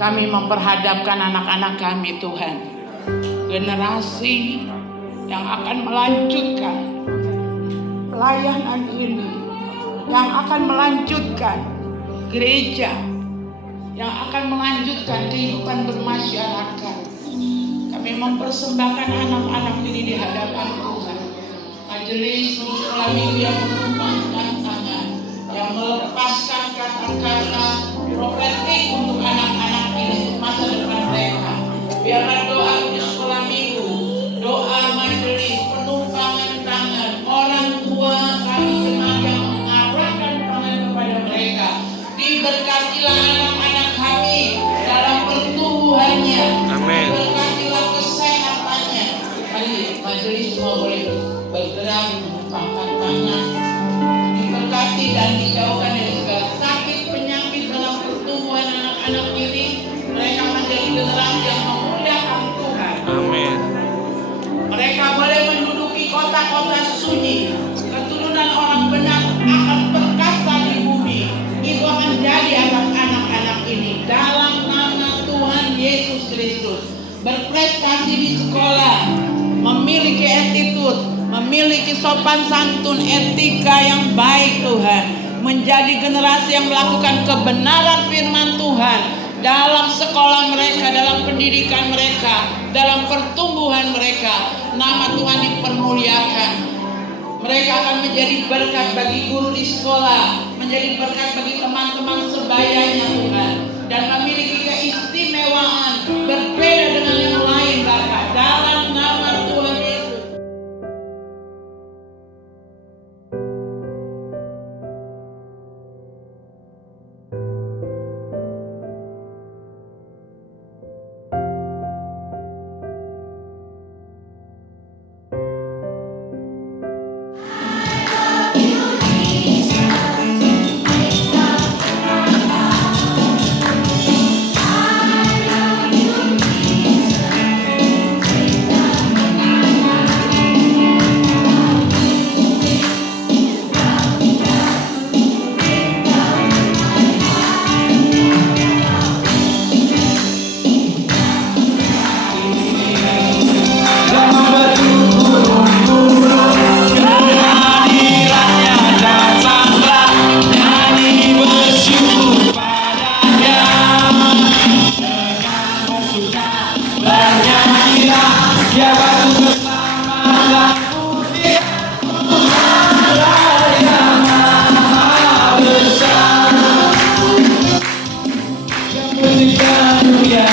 Kami memperhadapkan anak-anak kami Tuhan, generasi yang akan melanjutkan pelayanan ini, yang akan melanjutkan gereja, yang akan melanjutkan kehidupan bermasyarakat. Kami mempersembahkan anak-anak ini di hadapan Tuhan. Majelis sekolah minggu yang menumpangkan tangan, yang melepaskan kata-kata profetik untuk anak-anak ini, untuk masa depan mereka. Biarlah doa di sekolah minggu, doa majelis, penumpangan tangan, orang tua kami jemaat yang mengarahkan tangan kepada mereka. Diberkatilah anak-anak kami dalam pertumbuhannya. Amin. Diberkatilah kesehatannya. Mari majelis semua boleh bergerak, menumpangkan tangan. Diberkati dan dijauhkan dari segala sakit penyakit dalam pertumbuhan anak-anak ini. Mereka menjadi generasi yang memuliakan Tuhan. Amin. Mereka boleh menduduki kota-kota sunyi. Keturunan orang benar akan perkasa di bumi. Itu akan jadi atas anak-anak ini. Dalam nama Tuhan Yesus Kristus. Berprestasi di sekolah, memiliki attitude, memiliki sopan santun, etika yang baik Tuhan. Menjadi generasi yang melakukan kebenaran firman Tuhan dalam sekolah mereka, dalam pendidikan mereka, dalam pertumbuhan mereka. Nama Tuhan dipermuliakan. Mereka akan menjadi berkat bagi guru di sekolah, menjadi berkat bagi teman-teman sebayanya Tuhan, dan memiliki keistimewaan berbeda dengan yang lain Bapa. Dalam nama Tuhan Yesus. Kasih karunia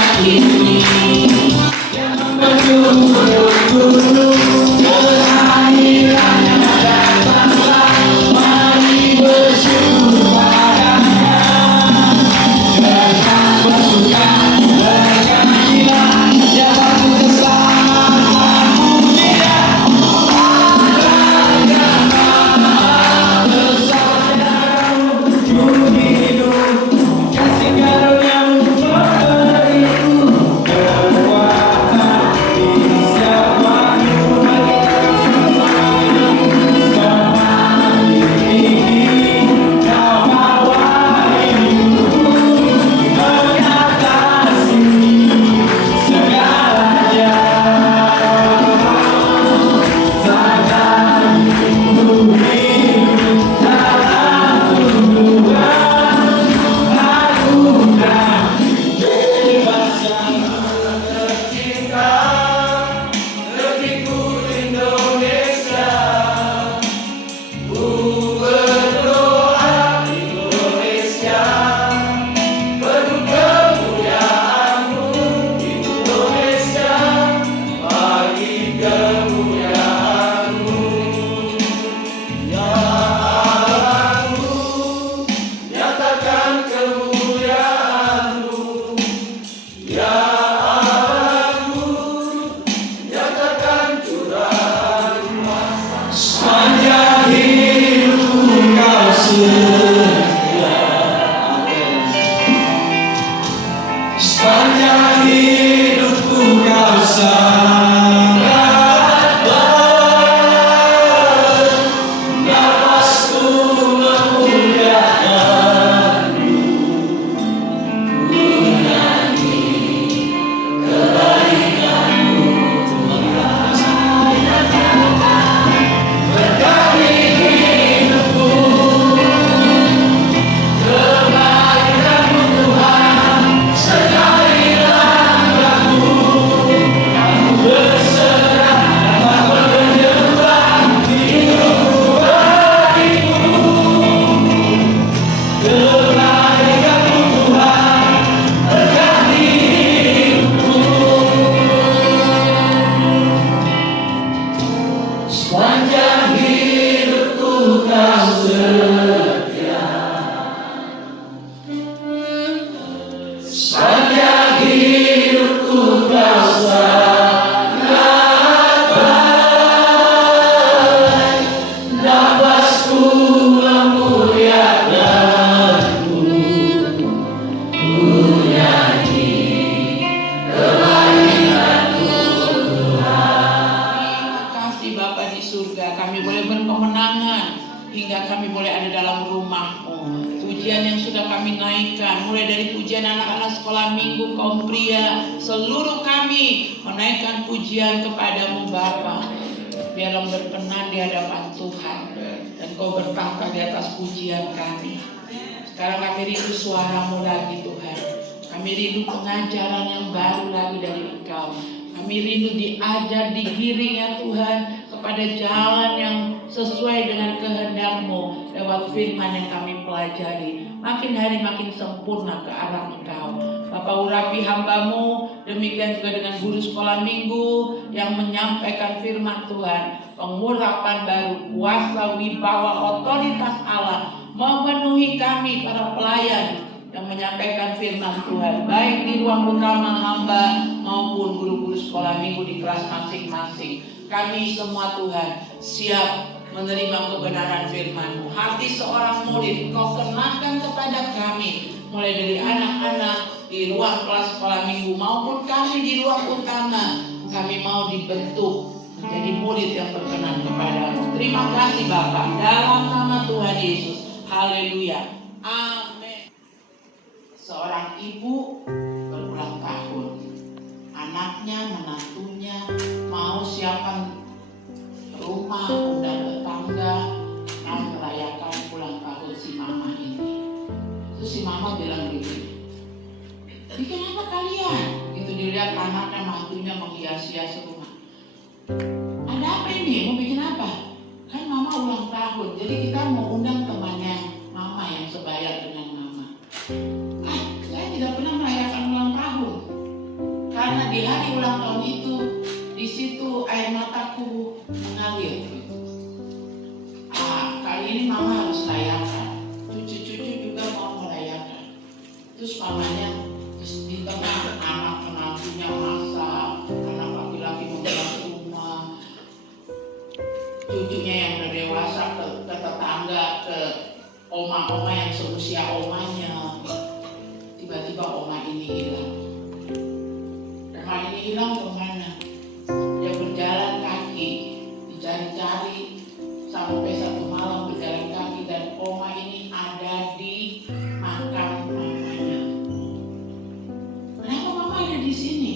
pujian yang sudah kami naikkan, mulai dari pujian anak-anak sekolah minggu, kaum pria, seluruh kami menaikkan pujian kepadamu Bapa. Biarlah berkenan di hadapan Tuhan dan Kau bertahta di atas pujian kami. Sekarang kami rindu suaramu lagi Tuhan. Kami rindu pengajaran yang baru lagi dari Engkau. Kami rindu diajar, digiring ya Tuhan kepada jalan yang sesuai dengan kehendak-Mu lewat firman yang kami pelajari. Makin hari makin sempurna ke arah Engkau. Bapa urapi hamba-Mu, demikian juga dengan guru sekolah minggu yang menyampaikan firman Tuhan. Pengurapan baru, kuasa, wibawa, otoritas Allah memenuhi kami para pelayan yang menyampaikan firman Tuhan, baik di ruang utama hamba maupun guru-guru sekolah minggu di kelas masing-masing. Kami semua Tuhan siap menerima kebenaran firman-Mu. Hati seorang murid Kau kenakan kepada kami, mulai dari anak-anak di ruang kelas sekolah minggu maupun kami di ruang utama. Kami mau dibentuk menjadi murid yang berkenan kepada-Mu. Terima kasih Bapa, dalam nama Tuhan Yesus. Haleluya. Amin. Seorang ibu berulang tahun, anaknya, menantunya mau siapkan rumah, undang tetangga, mau merayakan ulang tahun si mama ini. Terus si mama bilang begini, bikin apa kalian? Gitu dilihat anaknya, mantunya menghias-hias rumah. Ada apa ini? Mau bikin apa? Kan mama ulang tahun, jadi kita mau undang temannya mama yang sebaya dengan mama. Saya tidak pernah merayakan ulang tahun, karena di hari ulang tahun itu, di situ air mataku mengalir. Kali ini mama harus rayakan, cucu-cucu juga mau merayakan. Terus mamanya di tengah anak menantunya masak, anak laki-laki membelah rumah, cucunya yang udah dewasa ke tetangga, ke oma-oma yang seusia omanya. Tiba-tiba oma ini hilang. Oma ini hilang kemana? Dia berjalan kaki, dicari-cari sampai satu malam berjalan kaki, dan oma ini ada di makam mamanya. Kenapa mama ada di sini?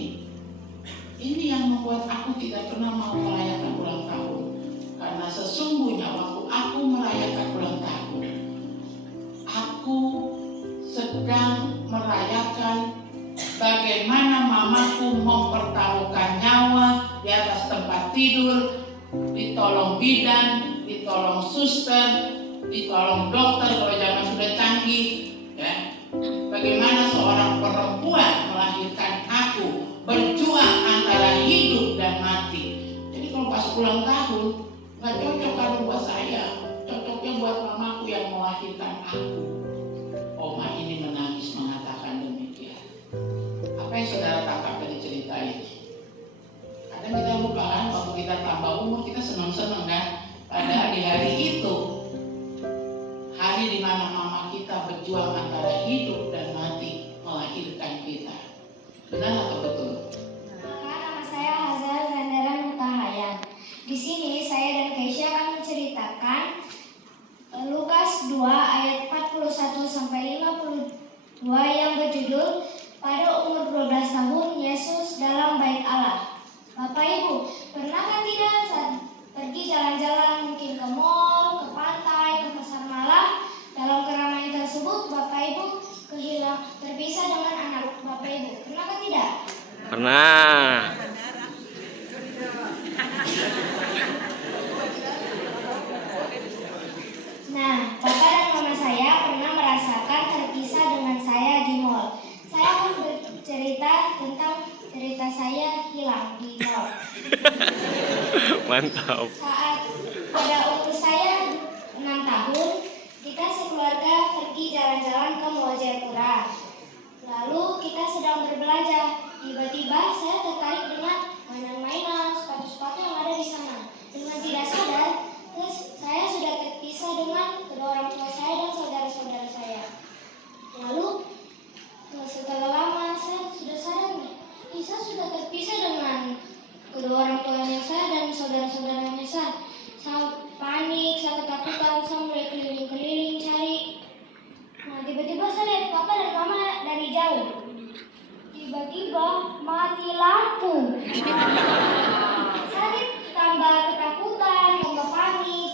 Ini yang membuat aku tidak pernah mau merayakan ulang tahun. Karena sesungguhnya waktu aku merayakan ulang tahun, aku sedang merayakan bagaimana mamaku mempertaruhkan nyawa di atas tempat tidur, ditolong bidan, ditolong suster, ditolong dokter kalau zaman sudah canggih, ya. Bagaimana seorang perempuan melahirkan aku, berjuang antara hidup dan mati. Jadi kalau pas ulang tahun nggak cocok kalau buat saya, cocoknya buat mamaku yang melahirkan aku. Oma ini menangis mengatakan demikian. Apa yang saudara tangkap dari cerita ini? Kadang kita lupa kan, waktu kita tambah umur kita senang-senang kan. Padahal di hari itu, hari di mana mama kita berjuang antara hidup dan mati melahirkan kita. Benar atau betul? Nama saya Hazal Zandaran Mutahayan. Di sini saya dan Keisha akan menceritakan Lukas 2 ayat 41 sampai 52 yang berjudul Pada umur 12 tahun Yesus dalam Bait Allah. Bapak Ibu, pernahkah tidak saat pergi jalan-jalan, mungkin ke mall, ke pantai, ke pasar malam, dalam keramaian tersebut Bapak Ibu terpisah dengan anak Bapak Ibu? Pernahkah tidak? Pernah. Nah, Bapak dan Mama saya pernah merasakan terpisah dengan saya di mall. Saya akan bercerita tentang cerita saya hilang di mall. Mantap. Saat pada umur saya 6 tahun, kita sekeluarga pergi jalan-jalan ke Mall Jayapura. Lalu kita sedang berbelanja. Tiba-tiba saya tertarik dengan mainan-mainan, sepatu-sepatu yang ada di sana. Dengan tidak sadar, saya sudah terpisah dengan kedua orang tua saya dan saudara-saudara saya. Lalu setelah lama saya sudah sadar, saya sudah terpisah dengan kedua orang tuanya saya dan saudara-saudaranya saya. Saya panik, saya ketakutan, saya mulai keliling-keliling cari. Nah, tiba-tiba saya lihat papa dan mama dari jauh. Tiba-tiba mati lampu. Saya tambah ketakutan, tambah panik.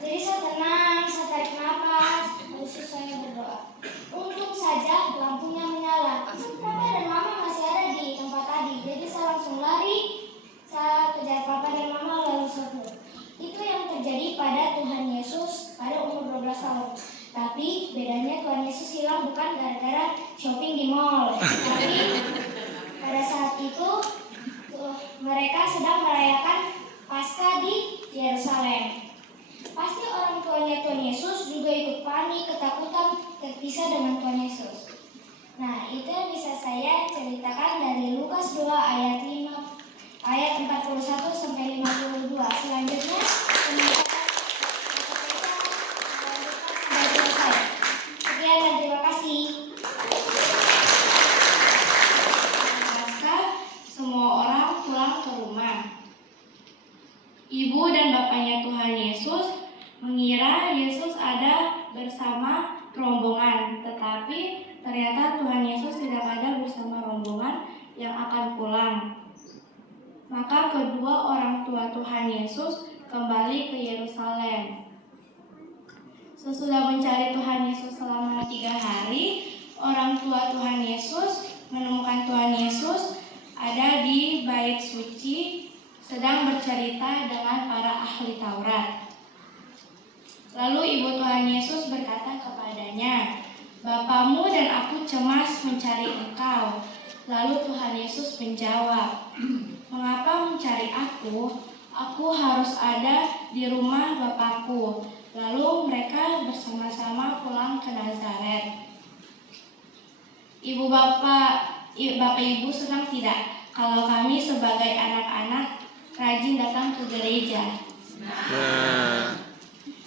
Jadi saya tenang, saya tarik nafas, terus saya berdoa. Untung saja lampunya menyala. Papa dan mama masih ada di tempat tadi. Jadi saya langsung lari. Saya kejar papa dan mama lalu kabur. Itu yang terjadi pada Tuhan Yesus pada umur 12 tahun. Tapi bedanya Tuhan Yesus hilang bukan gara-gara shopping di mall. Tapi pada saat itu mereka sedang merayakan Paskah di Yerusalem. Pasti orang tuanya Tuhan Yesus juga ikut panik, ketakutan, terpisah dengan Tuhan Yesus. Nah, itu yang bisa saya ceritakan dari Lukas 2 ayat 41 sampai 52. Selanjutnya sekian dan terima kasih. Pasca semua orang pulang ke rumah. Ibu dan bapaknya Tuhan Yesus mengira Yesus ada bersama rombongan, tetapi ternyata Tuhan Yesus tidak ada bersama rombongan yang akan pulang. Maka kedua orang tua Tuhan Yesus kembali ke Yerusalem. Sesudah mencari Tuhan Yesus selama 3 hari, orang tua Tuhan Yesus menemukan Tuhan Yesus ada di bait suci sedang bercerita dengan para ahli Taurat. Lalu ibu Tuhan Yesus berkata kepadanya, "Bapamu dan aku cemas mencari engkau." Lalu Tuhan Yesus menjawab, "Mengapa mencari aku? Aku harus ada di rumah Bapakku." Lalu mereka bersama-sama pulang ke Nazaret. Bapak Ibu senang tidak kalau kami sebagai anak-anak rajin datang ke gereja?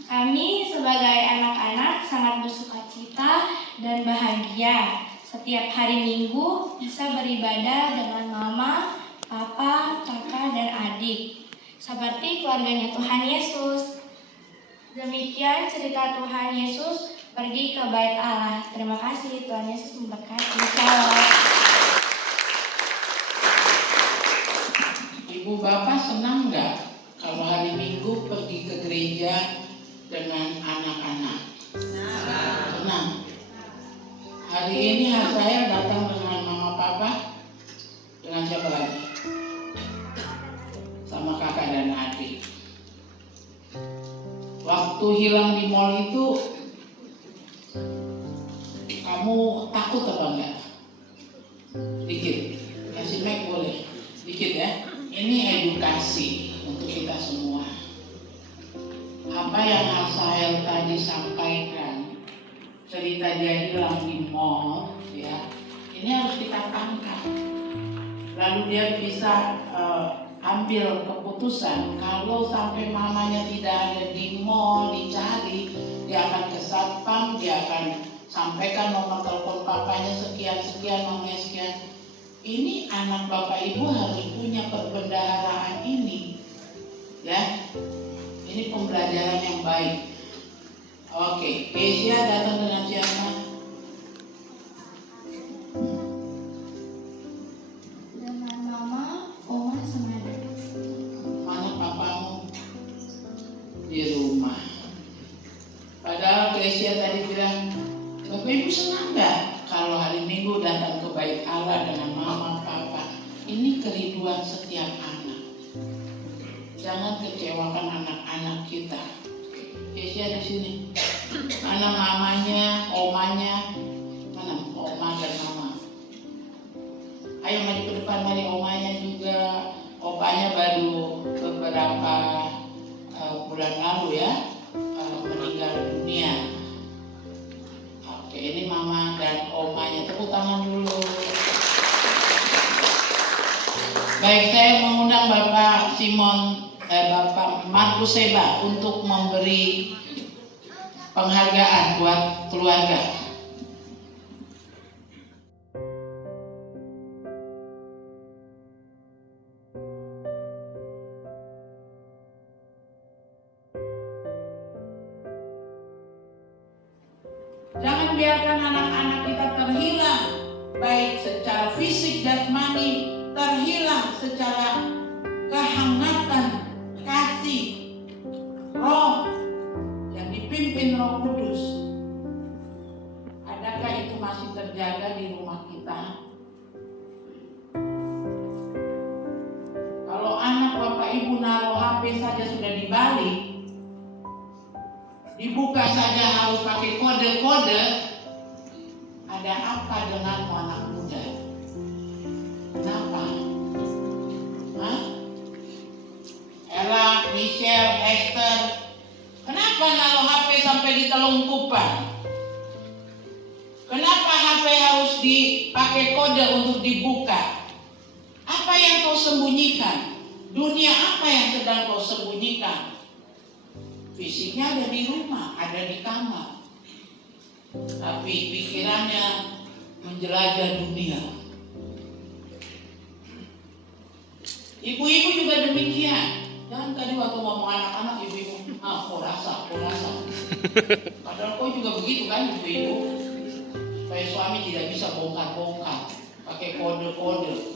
Kami sebagai anak-anak sangat bersukacita dan bahagia setiap hari Minggu bisa beribadah dengan mama, papa, kakak, dan adik seperti keluarganya Tuhan Yesus. Demikian cerita Tuhan Yesus pergi ke bait Allah. Terima kasih, Tuhan Yesus memberkati. Shalom. Ibu bapak senang nggak kalau hari Minggu pergi ke gereja dengan anak-anak? Senang. Hari ini saya datang dengan mama papa, dengan siapa lagi? Sama kakak dan adik. Waktu hilang di mall itu, kamu takut apa enggak? Dikit. Kasih mic boleh? Dikit ya. Ini edukasi untuk kita semua. Apa yang Hasael tadi sampaikan, cerita dia hilang di mall, ya, ini harus kita tangkap. Lalu dia bisa ambil keputusan kalau sampai mamanya tidak ada di mall, dicari, dia akan ke satpam, dia akan sampaikan nomor telepon papanya sekian, nomornya sekian. Ini anak bapak ibu harus punya perbendaharaan ini, ya. Ini pembelajaran yang baik. Oke, Kesia datang dengan siapa? Dengan mama, oma, sama adik. Mana papamu? Di rumah. Padahal Kesia tadi bilang, Bapak Ibu senang nggak kalau hari Minggu datang ke bait Allah dengan mama, papa? Ini kerinduan setiap anak. Jangan kecewakan anak-anak kita. Kesia di sini. Mana mamanya, omanya? Mana oma dan mama? Ayo maju ke depan, mari omanya juga. Opanya baru beberapa bulan lalu ya meninggal dunia. Oke, ini mama dan omanya. Tepuk tangan dulu. Baik, saya mengundang Bapak Bapak Markus Seba untuk memberi penghargaan buat keluarga. Jangan Jangan biarkan anak-anak kita terhilang, baik secara fisik jasmani, terhilang secara kehangatan, kasih, roh yang dipimpin Roh Kudus. Adakah itu masih terjaga di rumah kita? Kalau anak Bapak Ibu naruh HP saja sudah dibalik, dibuka saja harus pakai kode-kode, ada apa denganmu anak muda? Kenapa? Hah? Ella, Michelle, Esther, kenapa naruh HP sampai di telungkupan? Kenapa HP harus dipakai kode untuk dibuka? Apa yang kau sembunyikan? Dunia apa yang sedang kau sembunyikan? Fisiknya ada di rumah, ada di kamar, tapi pikirannya menjelajah dunia. Ibu-ibu juga demikian. Jangan tadi waktu ngomong anak-anak, ibu-ibu, kau rasa. Padahal kau juga begitu kan, ibu-ibu. Supaya suami tidak bisa bongkar-bongkar, pakai kode-kode.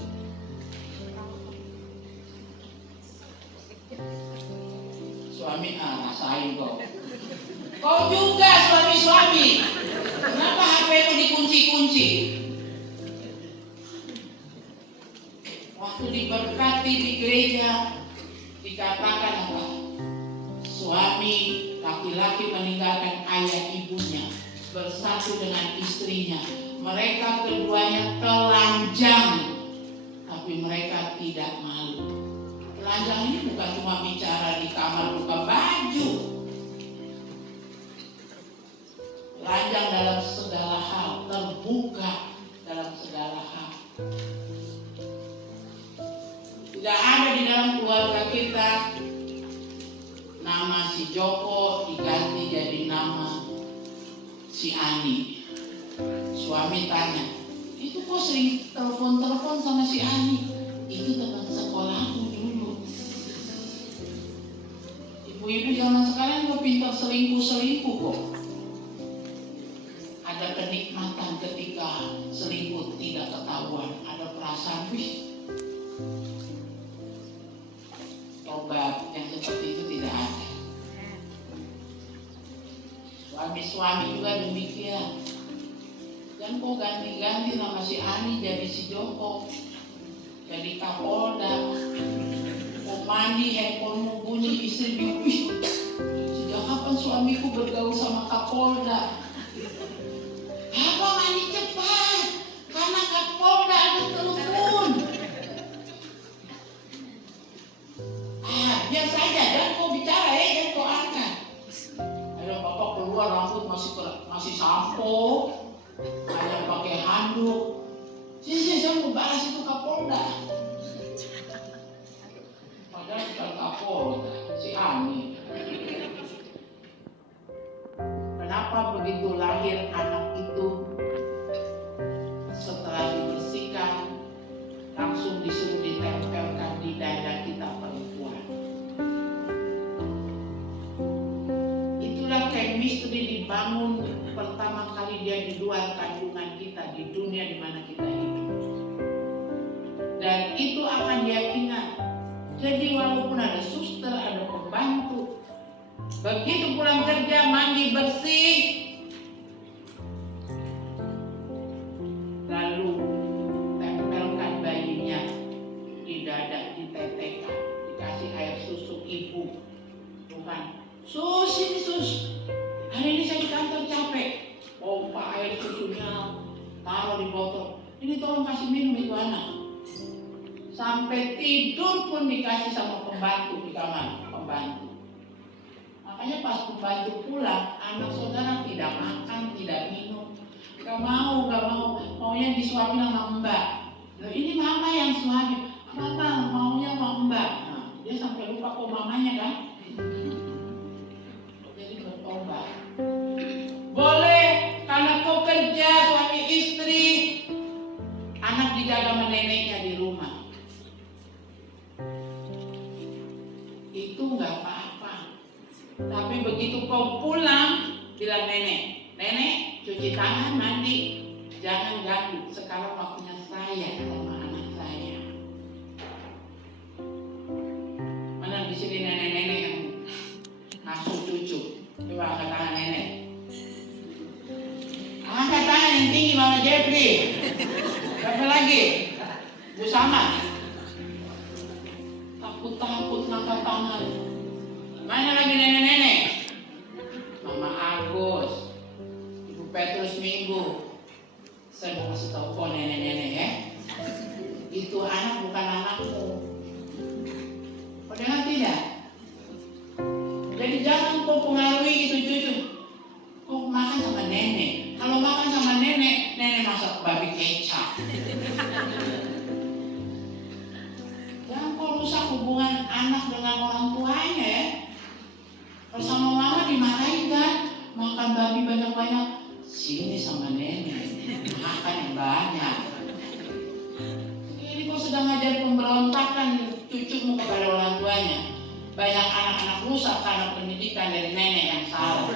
Suami rasain kau. Kau juga suami-suami. Kenapa HP-mu dikunci-kunci? Waktu diberkati di gereja dikatakan apa? Suami laki-laki meninggalkan ayah ibunya, bersatu dengan istrinya. Mereka keduanya telanjang, tapi mereka tidak malu. Telanjang ini bukan cuma bicara di kamar buka baju. Telanjang dalam segala hal, terbuka dalam segala hal. Tidak ada di dalam keluarga kita nama si Joko diganti jadi nama si Ani. Suami tanya, itu kok sering telepon-telepon sama si Ani? Itu teman sekolahku dulu. Ibu-ibu zaman sekarang kok pintar selingkuh kok. Ada kenikmatan ketika selingkuh tidak ketahuan. Ada perasaan, tobat yang seperti itu tidak ada. Suami-suami juga demikian. Dan kok ganti-ganti nama si Ani jadi si Joko, jadi Kapolda. Kok mandi handphonemu bunyi, istri bingung, sejak kapan suamiku bergaul sama Kapolda? Apa mandi cepat? Karena Kapolda ada telepon. Biar saja, dan kau bicara dan kau angkat. Ayo bapak keluar, rambut masih sampo, ada pakai handuk. Sini saya mau bahas itu Kapolda. Padahal bukan Kapolda, si Ani. Kenapa begitu lahir anak itu setelah dibersihkan langsung disuruh ditempelkan di dada kita perempuan? Itulah chemistry dibangun pertama kali dia di luar kandungan kita, di dunia di mana kita hidup. Dan itu akan dia ingat. Jadi walaupun ada suster, ada pembantu, begitu pulang kerja mandi bersih, lalu tempelkan bayinya di dada, ditetekan, dikasih air susu ibu. Bukan, sus ini sus, hari ini saya di kantor capek, pompa air susunya, taruh di botol, ini tolong kasih minum itu anak. Sampai tidur pun dikasih sama pembantu di kamar pembantu. Makanya pas pembantu pulang, anak saudara tidak makan, tidak minum, gak mau, maunya disuapin sama mbak. Loh, ini mama yang suapin, mama maunya sama mbak. Nah, dia sampai lupa kok mamanya kan. Jadi bertobat. Boleh karena kau kerja suami istri, anak dijaga sama neneknya di rumah. Itu nggak apa-apa. Tapi begitu kau pulang, bilang nenek cuci tangan adik, jangan ganggu. Sekarang waktunya saya sama anak saya. Mana di sini nenek-nenek yang ngasuh cucu? Coba angkat tangan nenek. Angkat tangan yang tinggi Mama Jeffrey. Siapa lagi? Bu Sama. Takut ngangkat tangan. Mana lagi nenek-nenek? Mama Agus, Ibu Petrus Minggu. Saya mau kasih tahu kok nenek-nenek ya. Itu anak bukan anakmu. Kau dengar tidak? Jadi jangan kau pengaruhi itu cucu. Kau makan sama nenek. Kalau makan sama nenek, nenek masak babi kecap. Jangan kau rusak hubungan anak dengan orang tuanya ya. Kalau sama mama dimarahin kan, makan babi banyak-banyak. Sini sama nenek, makan yang banyak. Ini kau sedang ngajar pemberontakan cucumu kepada orang tuanya. Banyak anak-anak rusak karena pendidikan dari nenek yang salah.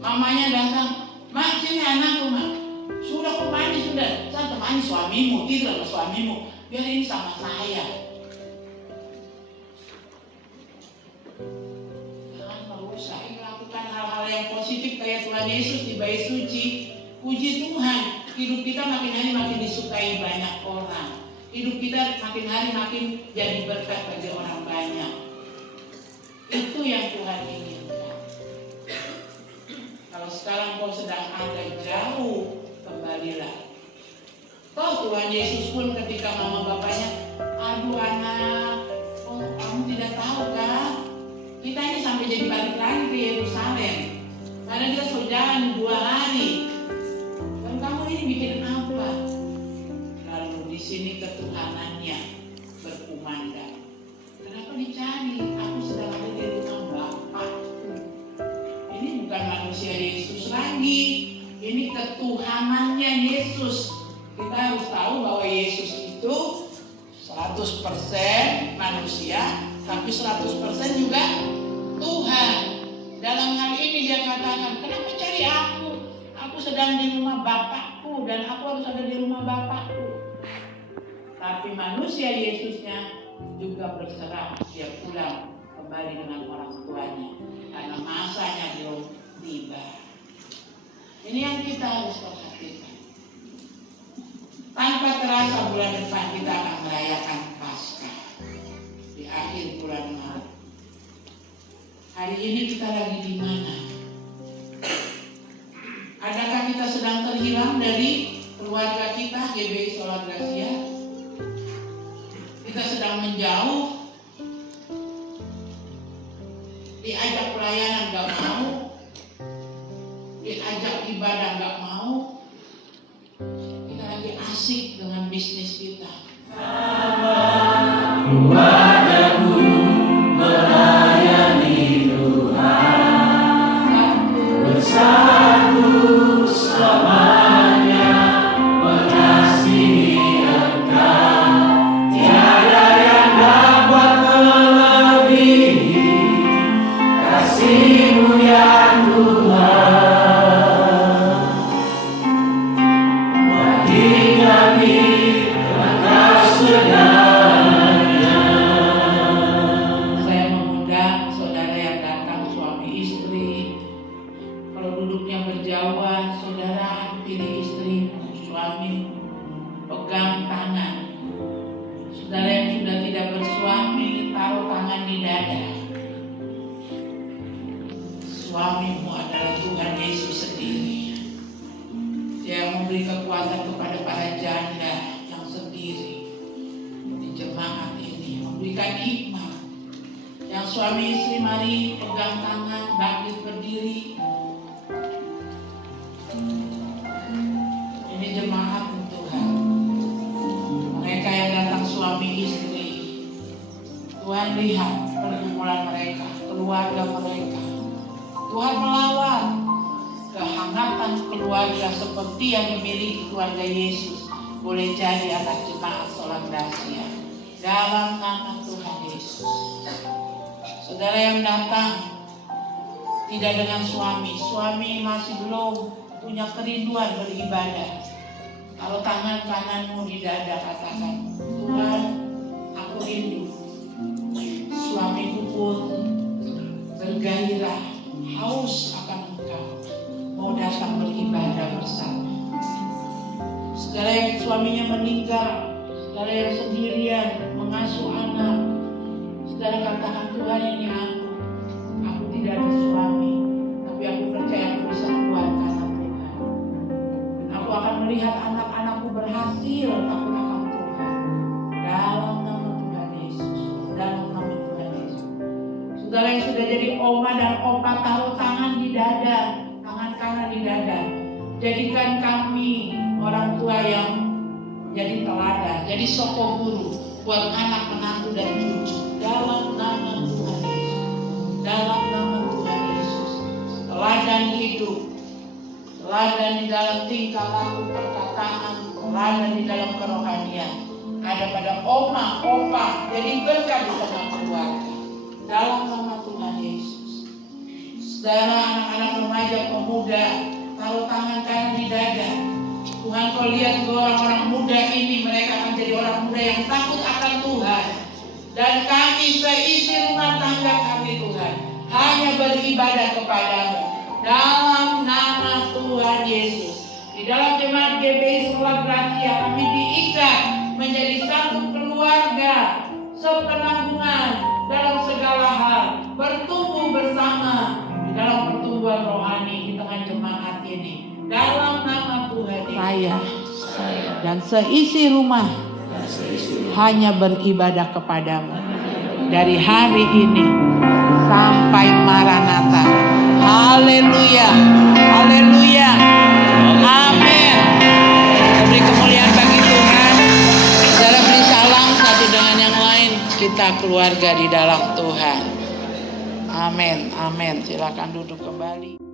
Mamanya datang, Mak, sini anakku, Mak. Sudah kau mandi, sudah. Saya temani suamimu, tidur sama suamimu. Biar ini sama saya. Jangan merusak, lakukan hal-hal yang positif kayak Tuhan Yesus di bait suci. Puji Tuhan, hidup kita makin hari makin disukai banyak orang. Hidup kita makin hari makin jadi berkat bagi orang banyak. Itu yang Tuhan inginkan. Kalau sekarang kau sedang ada jauh, kembalilah. Toh Tuhan Yesus pun ketika mama bapaknya, aduh anak, oh kamu tidak tahu kan? Kita ini sampai jadi balik lagi ke Yerusalem. Karena kita sudah jalan 2 hari. Dan kamu ini bikin apa? Lalu di sini ketuhanannya berkumandang. Kenapa dicari? Aku sedang ada di rumah Bapakku. Ini bukan manusia Yesus lagi. Ini ketuhanannya Yesus. Kita harus tahu bahwa Yesus itu 100% manusia, tapi 100% juga Tuhan. Dalam hal ini dia katakan, kenapa cari aku? Aku sedang di rumah Bapakku dan aku harus ada di rumah Bapakku. Tapi manusia Yesusnya juga berserah, dia pulang kembali dengan orang tuanya karena masanya belum tiba. Ini yang kita harus perhatikan. Tanpa terasa bulan depan kita akan merayakan Paskah di akhir bulan Maret. Hari ini kita lagi di mana? Adakah kita sedang terhilang dari keluarga kita GBI Solar Gracia? Kita sedang menjauh, diajak pelayanan gak mau, diajak ibadah gak mau. Kita lagi asik dengan bisnis kita. Keluargaku melayani Tuhan, bersatu selamanya mengasihi Engkau. Tiada yang dapat melebihi kasih-Mu ya Tuhan. Bagi kami Engkau segalanya. Saya mengundang saudara yang datang suami istri. Kalau duduknya berjauhan, saudara pilih istri, suami, pegang tangan. Saudara yang sudah tidak bersuami, taruh tangan di dada. Suamimu adalah Tuhan Yesus sendiri. Dia yang memberi kekuatan kepada para janda yang sendiri di jemaat ini, memberikan hikmat. Yang suami istri mari pegang tangan, bangkit berdiri. Ini jemaat Tuhan. Mereka yang datang suami istri, Tuhan lihat pergumulan mereka, keluarga mereka. Tuhan melawan kehangatan keluarga seperti yang dimiliki keluarga Yesus. Boleh jadi anak jemaat Solar Gracia dalam nama Tuhan Yesus. Saudara yang datang tidak dengan suami masih belum punya kerinduan beribadah. Kalau tangan kananmu di dada, katakan, Tuhan, aku rindu. Suamiku pun bergairah, haus akan Engkau, mau datang beribadah bersama. Saudara yang suaminya meninggal, saudara yang sendirian mengasuh anak, saudara katakan, Tuhan, ini aku tidak ada suami, tapi aku percaya aku bisa kuat karena Tuhan. Dan aku akan melihat anak-anakku berhasil takut akan Tuhan. Dalam nama Tuhan Yesus, dalam nama Tuhan Yesus. Saudara yang sudah jadi oma dan opa, taruh tangan di dada, tangan kanan di dada. Jadikan kami orang tua yang jadi teladan, jadi soko guru buat anak, menantu dan cucu. Dalam nama Tuhan Yesus, dalam nama Tuhan Yesus. Teladan hidup, teladan di dalam tingkah laku, perkataan, teladan di dalam kerohanian. Ada pada oma, opa, jadi berkat di tengah keluarga. Dalam nama Tuhan Yesus. Saudara, anak-anak remaja, pemuda, taruh tangan kanan di dada. Tuhan, kau lihat orang-orang muda ini, mereka akan jadi orang muda yang takut akan Tuhan. Dan kami seisi rumah tangga kami, Tuhan, hanya beribadah kepadamu. Dalam nama Tuhan Yesus. Di dalam jemaat GBI Sekolah Gracia, kami diikat menjadi satu keluarga, sepenanggungan dalam segala hal, bertumbuh bersama di dalam pertumbuhan rohani di tengah jemaat ini. Dalam nama Tuhan Yesus. Saya dan seisi rumah hanya beribadah kepadamu dari hari ini sampai Maranatha. Haleluya, haleluya, amin. Beri kemuliaan bagi Tuhan. Saudara, beri salam satu dengan yang lain. Kita keluarga di dalam Tuhan. Amin, amin. Silakan duduk kembali.